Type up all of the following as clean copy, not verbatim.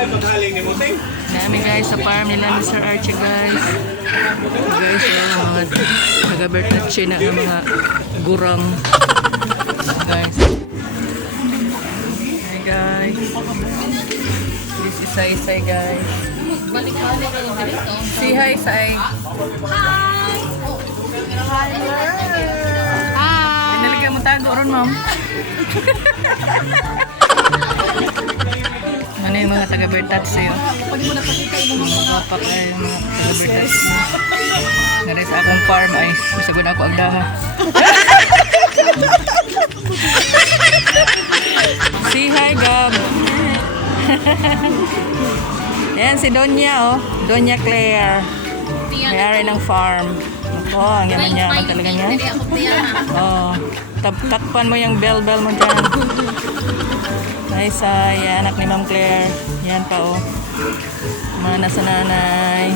Dami guys sa farm nila ni Sir Archie guys. Guys, mga taga-Bertacci na ng mga gurang. Guys. Hi guys. This is Sai guys. Say hi Sai. Hi. Nalagyan mo tago ron, ma'am. Ano yung mga taga-Bertacci yun? Mga papak ay mga taga-Bertacci. Nari sa akong farm ay masagun ako ang daha. Say hi, Gab. Yan si Donya, oh. Donya Claire. Mayari ng farm. Ako, ang yaman-yaman talaga niya. Oh, takpan mo yung bell-bell mo dyan. Ay, yan, anak ni Ma'am Claire. Yan pa, oh. Mana sa nanay.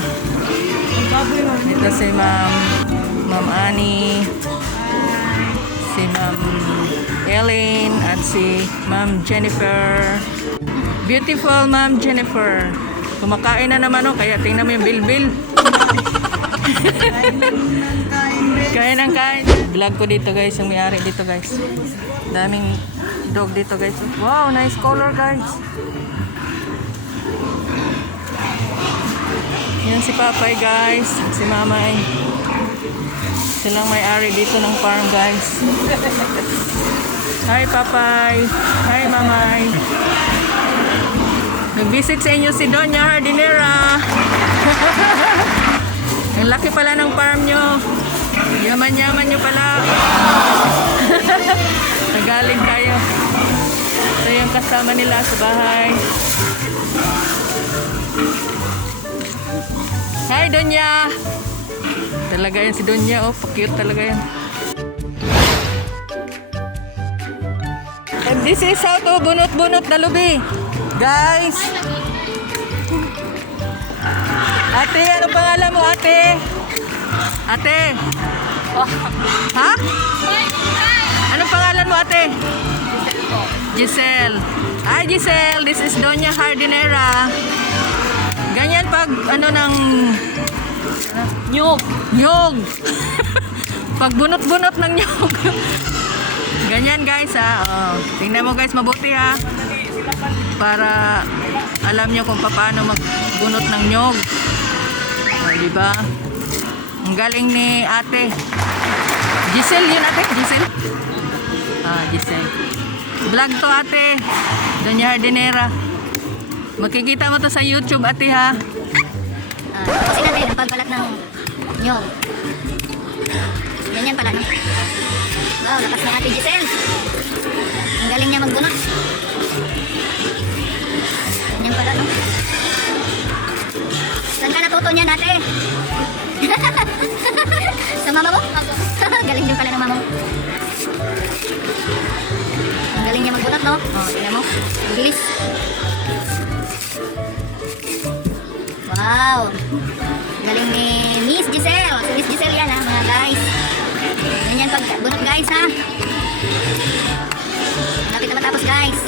Ito si Ma'am Annie. Si Ma'am Ellen. At si Ma'am Jennifer. Beautiful Ma'am Jennifer. Kumakain na naman, oh. Kaya tingnan mo yung bilbil. Kain ang kain. Vlog ko dito guys, yung may-ari dito guys. Daming dog dito guys. Wow, nice color guys. Yan si Papay guys, si Mamay. Silang may-ari dito ng farm guys. Hi Papay. Hi Mamay. Nag-visit sa inyo si Donya Hardinera. Ang laki pala ng farm nyo. Yaman-yaman nyo pala. Nagaling kayo. Ito yung kasama nila sa bahay. Hi Donya. Talaga yan si Donya. Oh, pa-cute talaga yan. And this is how to bunot-bunot na lubi. Guys. Ate, ano pangalan mo, ate? Ate? Ha? Anong pangalan mo, ate? Giselle. Hi, Giselle. This is Donya Hardinera. Ganyan pag, ano, ng... Nyog. Nyog. Pag bunot-bunot ng nyog. Ganyan, guys, ha. Oh. Tingnan mo, guys, mabuti, ha. Para alam nyo kung paano magbunot ng nyog. Diba? Ang galing ni ate. Giselle yun ate? Giselle? Ah, Giselle. Vlog to ate. Donya Hardinera. Makikita mo to sa YouTube ate ha. Kasi natin ang pagbalat ng nyog. Ganyan pala no? Wow, lakas na ate Giselle. Ang galing niya magbunot. Ganyan pala no? Saan ka natuto niyan ate? Sa mama mo? Galing din pala ng mama mo. Ang galing niya magbunot no? O, tingnan mo. Ang bilis. Wow! Galing ni Miss Giselle. Si Miss Giselle yan ha mga guys. Ganyan pag bunot guys ha. Malapit na matapos guys.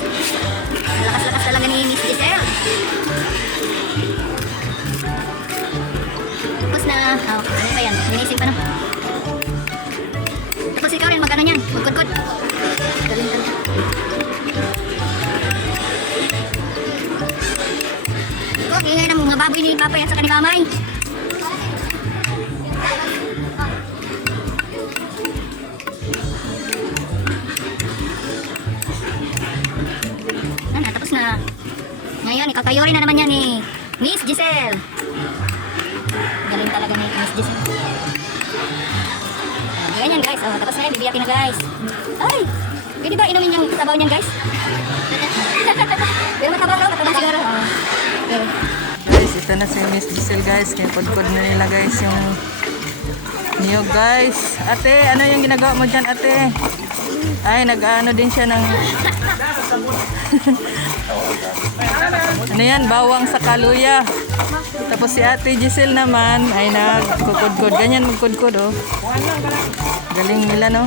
Lakas-lakas talaga ni Miss Giselle. Tapos na, oh, ano pa yan? Minisip pa no? Tapos ikaw rin mag-ano yan? Magkudkod. Galing talaga. Ito, ingay ng mga baboy ni Papa yan sa kanila mamay. Tapos na. Ngayon, ikakayori na naman yan ni Miss Giselle. Galing talaga ni Miss Giselle. Ganyan guys. Oh, tapos na yan, bibiyakin na guys. Ay! Pwede ba inumin yung katabaw niyan guys? Pero matabaw no? Matabaw siguro. Okay. Guys, ito na si Miss Giselle guys. Kaya pod-pod na nila guys yung niyog guys. Ate, ano yung ginagawa mo dyan ate? Ay, nag-ano din siya ng... ano yan? Bawang sa kaluya. Tapos si ate Giselle naman ay nagkukudkod. Ganyan magkudkod oh. Galing nila no.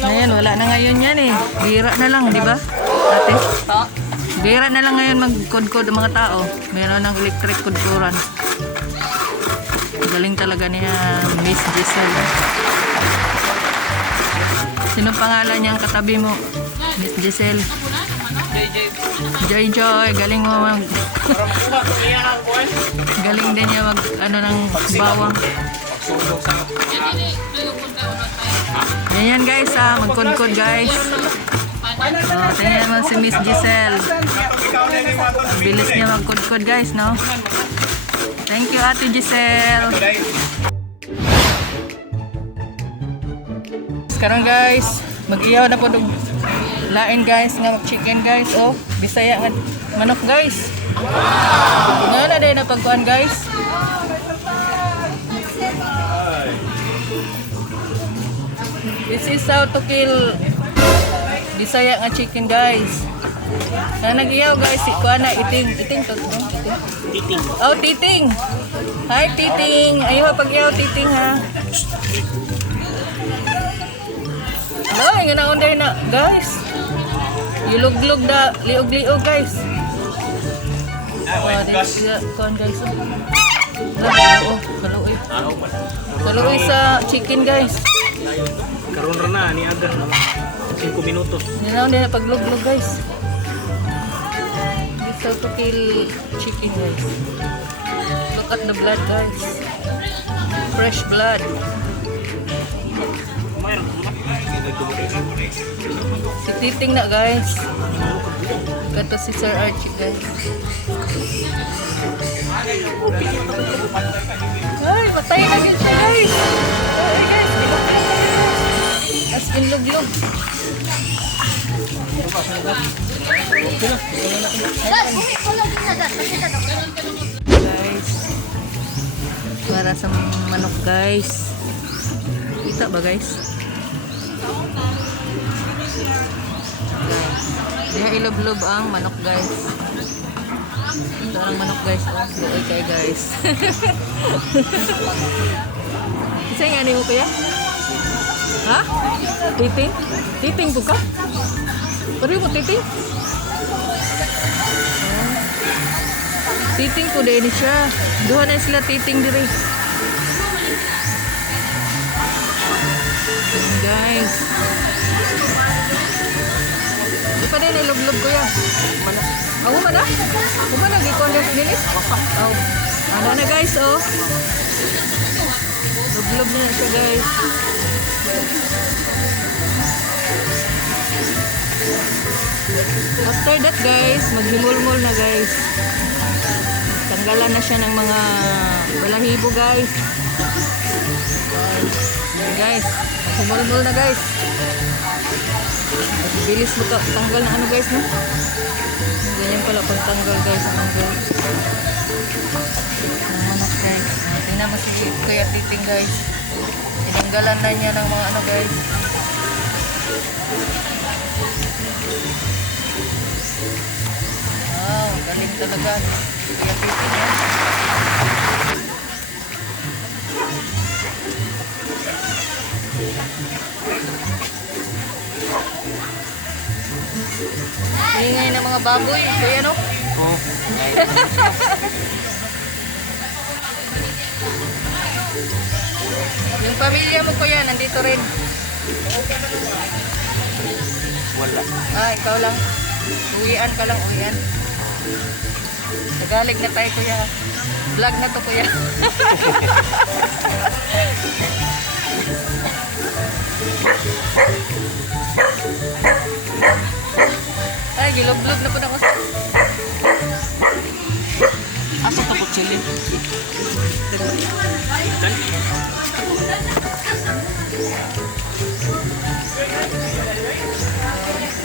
Ngayon, wala na ngayon yan eh. Bira na lang, di ba? Ate? Bira na lang ngayon magkod-kod ang mga tao. Meron ng electric kudkuran. Galing talaga niya, Miss Giselle. Sino pangalan niyang katabi mo? Miss Giselle. Joy Joy, galing mo mag... galing din niya mag ano ng bawang. Yan guys ha, magkod-kod guys. Oh, tingnan mo si Miss Giselle. Bilis niya magkod-kod guys, no? Thank you Ate Giselle. Sekarang guys, mag-iyaw na po dong lain guys nga chicken guys. Oh, Bisaya nga manok guys. Nga na din na pagkuhan guys. This is how to kill Bisaya nga chicken guys. Na nag-iyaw guys, si kuha na iting to. Titing. Oh, titing. Hi titing. Ayaw pag-iyaw titing ha. Hello, nga na unday na guys. Yulog-log da, liog-liog guys. Oh, this is kuhan guys. Oh, kaluoy. Kaluoy sa chicken guys. Karon ra na ni aga 5 minutos. Yan na paglog-log guys. This how to kill chicken guys. Look at the blood guys. Fresh blood. Si Titing na guys. Kato si Sir Archie guys. Ay, patay na dito guys. Ay guys, as in lug-lug. Guys, para sa manok guys. Kita ba guys? Diya ilob-lob ang manok guys. Ito ang manok guys. Oh, buoy kayo guys. Isa yung ano mo kuya? Ha? Titing? Titing po ka? Pari mo titing? Oh. Titing po din siya. Duha na sila titing diri. Guys. Di pa din ilog-log ko yan. Ako man na? Ako man nag-i-condense dinis? Oh. Ano na guys oh. Log-log na siya guys. After that guys, maghimulmul na guys. Tanggalan na siya ng mga balahibo guys. Guys, maghimulmul na guys. Bilis mo tanggal na ano guys no? Ganyan pala pagtanggal guys. Guys. Manok guys. Tingnan mo si Kuya Titing guys. Tinanggalan na niya ng mga ano guys. Wow, galing talaga. Kuya Titing yan. Ingay ng mga baboy. Kuya no? Oh. Yung pamilya mo kuya, nandito rin. Wala. Ah, ikaw lang. Uwian ka lang, uwian. Nagalig na tayo kuya. Vlog na to kuya. Ay, gilog-log na po na ko. Asa ta kutsili?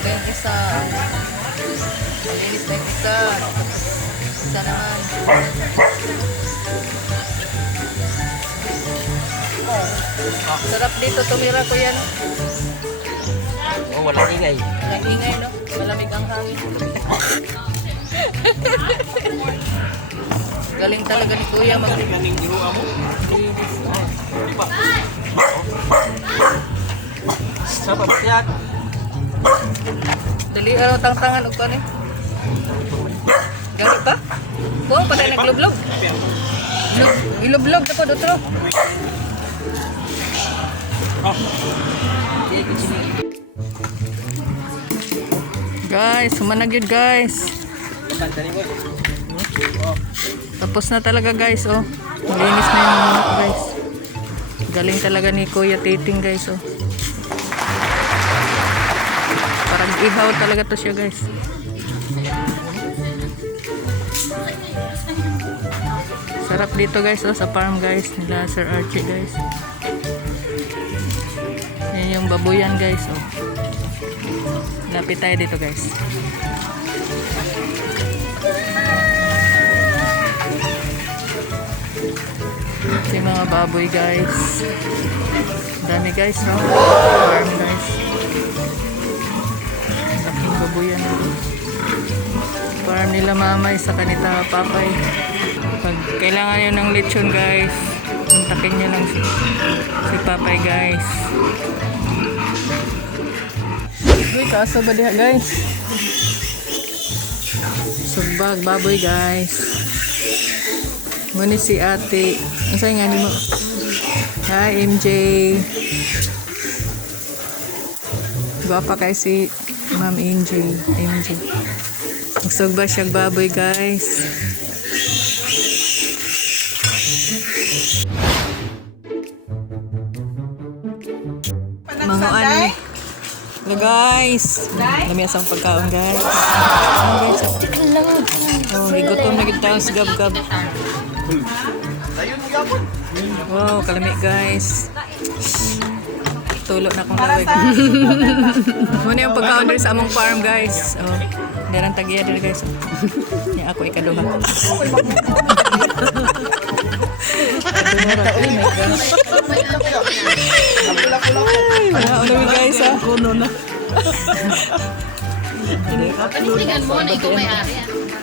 Yung isa. Malinis na yung isa. Isa naman. Sarap dito tumira ko yan. Oh, wala ingay. Nag-ingay no? Malamig ang hangin. Galing talaga ni Kuya mag... Kaning iruha mo. Di ba? Sabat siya. Dali araw tangtangan og kani. Gani pa? Buong patay naglublog. Ilublog na po, dutro. Guys, humanag yun guys. Tapos na talaga guys, oh. Malinis na yung manok guys. Galing talaga ni Kuya Titing guys, oh. Parang ihaw talaga to siya guys. Sarap dito guys, oh, sa farm guys nila Sir Archie guys. Yan yung babuyan guys, oh. Lapit tayo dito guys. Ito yung mga baboy guys. Dami guys, no? Farm guys. Laking babuyan na guys. Farm nila mamay sa kanita papay. Pag kailangan nyo ng lechon guys, kontakin nyo lang si papay guys. Uy, kaso ba diha guys? Sugbag baboy guys. Muna si ate. Ang sa'yo nga ni mo? Hi MJ. Gwapa kay si Ma'am MJ. Magsugba siya baboy guys. Mga ano ni? Hello guys. Lami asang pagkaon guys. Oh, higutom na kita sa gab-gab. Wow, kalami guys. Tulo na akong laway guys. Muna yung pagkaon dito sa among farm guys. Oh, darang tagiya dito guys. Niya ako ikaduha. Ay, wala ulit guys ha. Panindigan mo na ikaw may-ari.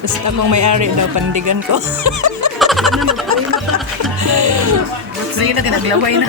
Basta akong may-ari daw, pandigan ko. Sige na, kinaglaway na.